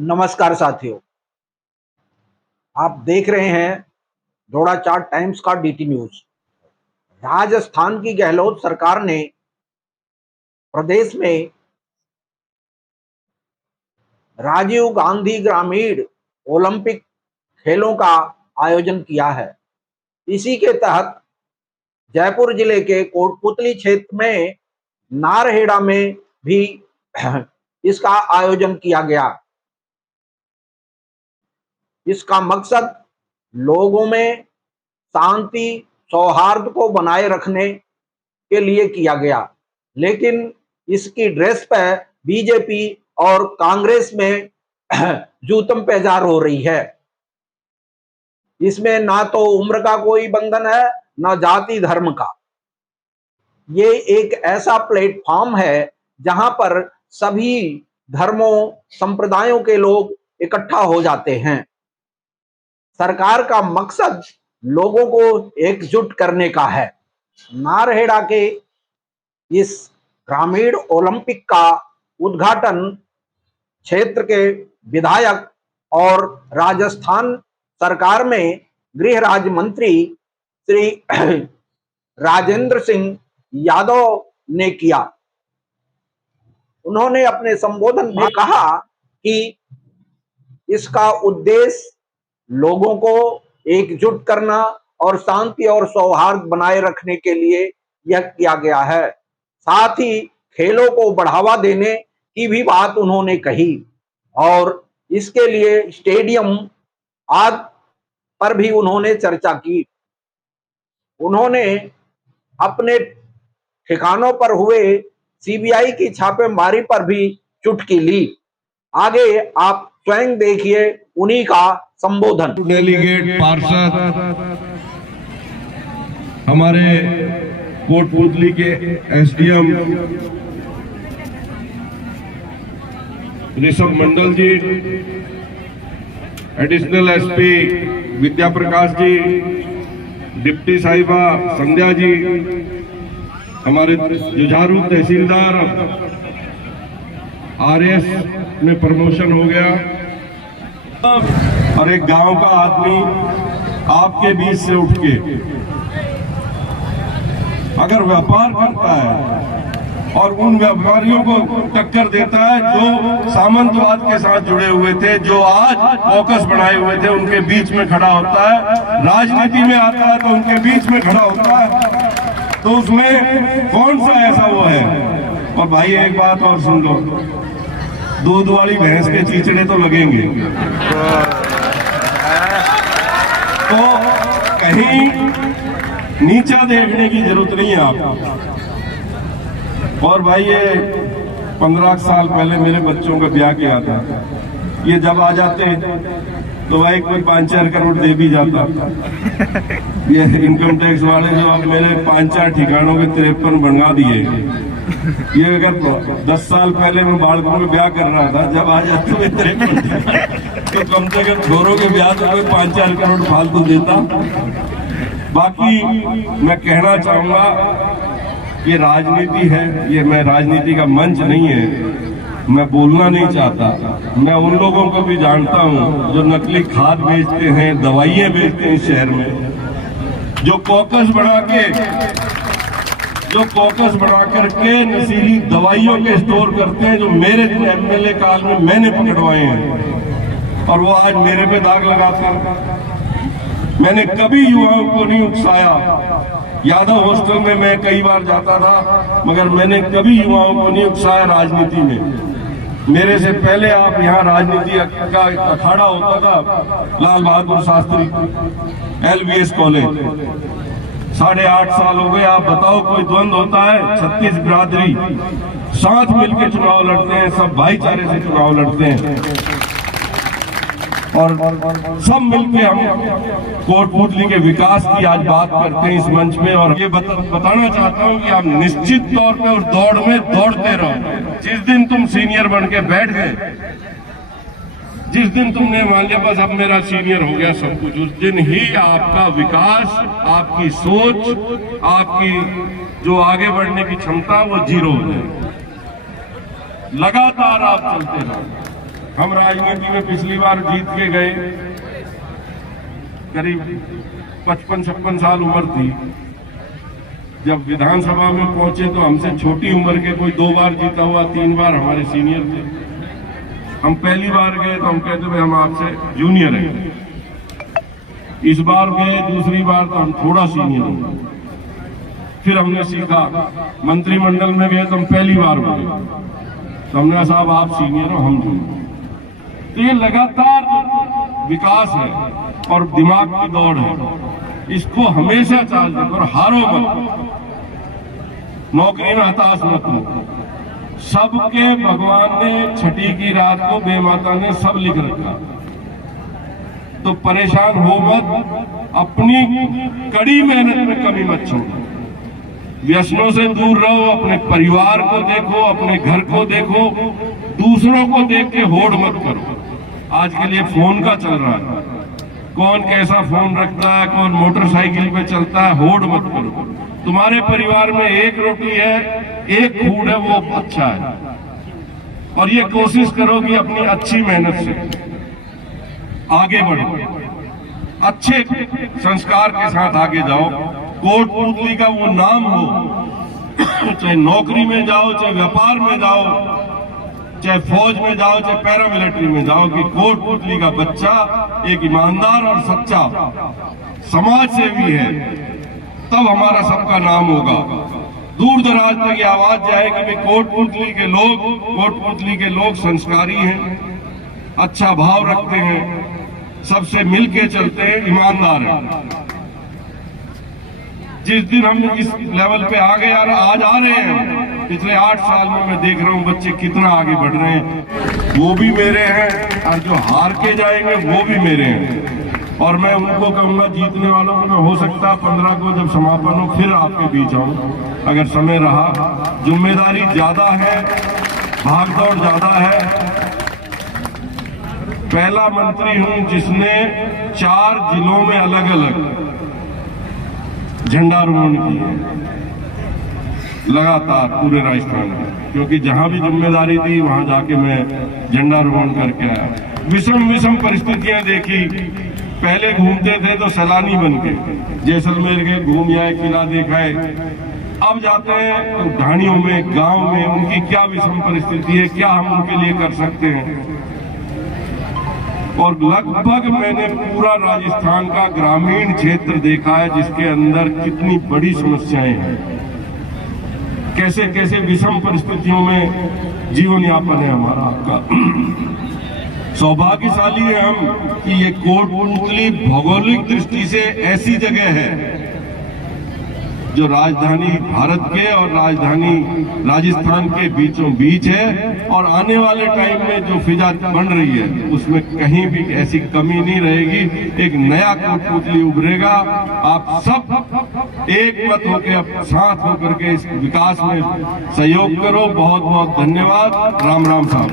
नमस्कार साथियों, आप देख रहे हैं जोड़ाचार टाइम्स का डीटी न्यूज। राजस्थान की गहलोत सरकार ने प्रदेश में राजीव गांधी ग्रामीण ओलंपिक खेलों का आयोजन किया है। इसी के तहत जयपुर जिले के कोटपुतली क्षेत्र में नारहेड़ा में भी इसका आयोजन किया गया। इसका मकसद लोगों में शांति सौहार्द को बनाए रखने के लिए किया गया, लेकिन इसकी ड्रेस पर बीजेपी और कांग्रेस में जूतम पेजार हो रही है। इसमें ना तो उम्र का कोई बंधन है, ना जाति धर्म का। ये एक ऐसा प्लेटफॉर्म है जहां पर सभी धर्मों संप्रदायों के लोग इकट्ठा हो जाते हैं। सरकार का मकसद लोगों को एकजुट करने का है। नारहेड़ा के इस ग्रामीण ओलंपिक का उद्घाटन क्षेत्र के विधायक और राजस्थान सरकार में गृह राज्य मंत्री श्री राजेंद्र सिंह यादव ने किया। उन्होंने अपने संबोधन में कहा कि इसका उद्देश्य लोगों को एकजुट करना और शांति और सौहार्द बनाए रखने के लिए यह किया गया है। साथ ही खेलों को बढ़ावा देने की भी बात उन्होंने कही और इसके लिए स्टेडियम आदि पर भी उन्होंने चर्चा की। उन्होंने अपने ठिकानों पर हुए सीबीआई की छापेमारी पर भी चुटकी ली। आगे आप स्वयं देखिए उन्हीं का संबोधन। डेलीगेट पार्षद, हमारे कोटपुतली के एसडीएम ऋषभ मंडल जी, एडिशनल एसपी विद्या प्रकाश जी, डिप्टी साहिबा संध्या जी, हमारे जुझारू तहसीलदार, आरएस में प्रमोशन हो गया, और एक गांव का आदमी आपके बीच से उठ के अगर व्यापार करता है और उन व्यापारियों को टक्कर देता है जो सामंतवाद के साथ जुड़े हुए थे, जो आज फोकस बनाए हुए थे, उनके बीच में खड़ा होता है, राजनीति में आता है तो उनके बीच में खड़ा होता है, तो उसमें कौन सा ऐसा वो है। और भाई एक बात और सुन लो, दूध वाली भैंस के चीचड़े तो लगेंगे, तो कहीं नीचा देखने की जरूरत नहीं है आपको। और भाई ये 15 साल पहले मेरे बच्चों का ब्याह किया था, ये जब आ जाते तो भाई कोई 5-4 करोड़ दे भी जाता। ये इनकम टैक्स वाले जो अब मेरे 5-4 ठिकानों के 53 बनवा दिए। ये अगर 10 साल पहले मैं बालकों में ब्याह कर रहा था, जब आ जाते हुए 53 तो कम से कम छोरों के ब्याह तो कोई 5-4 करोड़ फालतू देता। बाकी मैं कहना चाहूंगा, ये राजनीति है, ये मैं राजनीति का मंच नहीं है, मैं बोलना नहीं चाहता। मैं उन लोगों को भी जानता हूं जो नकली खाद बेचते हैं, दवाइयां बेचते हैं शहर में, जो कॉकस बना करके नशीली दवाइयों के स्टोर करते हैं, जो मेरे एमएलए काल में मैंने पकड़वाए हैं, और वो आज मेरे पे दाग लगाते हैं। मैंने कभी युवाओं को नहीं उकसाया। यादव हॉस्टल में मैं कई बार जाता था, मगर मैंने कभी युवाओं को नहीं उकसाया राजनीति में। मेरे से पहले आप यहाँ राजनीति का अखाड़ा होता था लाल बहादुर शास्त्री LBS कॉलेज, 8.5 साल हो गए। आप बताओ, कोई द्वंद होता है? 36 बिरादरी साथ मिलकर चुनाव लड़ते हैं, सब भाईचारे से चुनाव लड़ते हैं, और सब मिलके हम कोटपुतली के विकास की आज बात करते हैं इस मंच में। और ये बताना चाहता हूं कि आप निश्चित तौर पे उस दौड़ में दौड़ते रहो। जिस दिन तुम सीनियर बन के बैठ गए, जिस दिन तुमने मान लिया बस अब मेरा सीनियर हो गया सब कुछ, उस दिन ही आपका विकास, आपकी सोच, आपकी जो आगे बढ़ने की क्षमता वो जीरो हो जाए। लगातार आप चलते रहो। हम राजनीति में पिछली बार जीत के गए, करीब 55-56 साल उम्र थी। जब विधानसभा में पहुंचे तो हमसे छोटी उम्र के कोई 2 बार जीता हुआ, 3 बार हमारे सीनियर थे। हम पहली बार गए तो हम कहते भाई हम आपसे जूनियर हैं। इस बार गए दूसरी बार तो हम थोड़ा सीनियर हैं। फिर हमने सीखा, मंत्रिमंडल में गए तो हम पहली बार गए तो हमने कहा साहब आप सीनियर हो, हम जूनियर। तो ये लगातार विकास है और दिमाग की दौड़ है, इसको हमेशा चाल दे और हारो मत, नौकरी में हताश मत हो। सबके भगवान ने छठी की रात को बेमाता ने सब लिख रखा, तो परेशान हो मत, अपनी कड़ी मेहनत में कमी मत छोड़ो, व्यसनों से दूर रहो, अपने परिवार को देखो, अपने घर को देखो, दूसरों को देख के होड़ मत करो। आज के लिए फोन का चल रहा है, कौन कैसा फोन रखता है, कौन मोटरसाइकिल पे चलता है, होड़ मत करो। तुम्हारे परिवार में एक रोटी है, एक फूड है, वो अच्छा है, और ये कोशिश करो कि अपनी अच्छी मेहनत से आगे बढ़ो, अच्छे संस्कार के साथ आगे जाओ। कोट पुतली का वो नाम हो, चाहे नौकरी में जाओ, चाहे व्यापार में जाओ, चाहे फौज में जाओ, चाहे पैरामिलिट्री में जाओ, कि कोट पुतली का बच्चा एक ईमानदार और सच्चा समाज सेवी है, तब हमारा सबका नाम होगा। दूर दराज तक ये आवाज जाएगी कि कोटपुतली के लोग संस्कारी हैं, अच्छा भाव रखते हैं, सबसे मिलके चलते हैं, ईमानदार हैं। जिस दिन हम इस लेवल पे आ गए, आज आ रहे हैं, पिछले 8 साल में मैं देख रहा हूं बच्चे कितना आगे बढ़ रहे हैं, वो भी मेरे हैं, और जो हार के जाएंगे वो भी मेरे हैं। और मैं उनको कहूंगा, जीतने वालों को, मैं हो सकता 15 को जब समापन हो फिर आपके बीच आऊं, अगर समय रहा। जिम्मेदारी ज्यादा है, भागदौड़ ज्यादा है। पहला मंत्री हूं जिसने 4 जिलों में अलग अलग झंडारोहण किए लगातार पूरे राजस्थान में, क्योंकि जहां भी जिम्मेदारी थी वहां जाके मैं झंडारोहण करके आया। विषम परिस्थितियां देखी। पहले घूमते थे तो सैलानी बन के जैसलमेर के घूम आए, किला देखाए। अब जाते हैं तो ढाणियों में, गांव में उनकी क्या विषम परिस्थिति है, क्या हम उनके लिए कर सकते हैं। और लगभग मैंने पूरा राजस्थान का ग्रामीण क्षेत्र देखा है, जिसके अंदर कितनी बड़ी समस्याएं हैं, कैसे कैसे विषम परिस्थितियों में जीवन यापन है हमारा। आपका सौभाग्यशाली है हम कि ये कोटपुतली भौगोलिक दृष्टि से ऐसी जगह है जो राजधानी भारत के और राजधानी राजस्थान के बीचों बीच है, और आने वाले टाइम में जो फिजा बन रही है उसमें कहीं भी ऐसी कमी नहीं रहेगी। एक नया कोटपुतली उभरेगा। आप सब एक मत होकर, साथ होकर के इस विकास में सहयोग करो। बहुत बहुत धन्यवाद। राम राम साहब।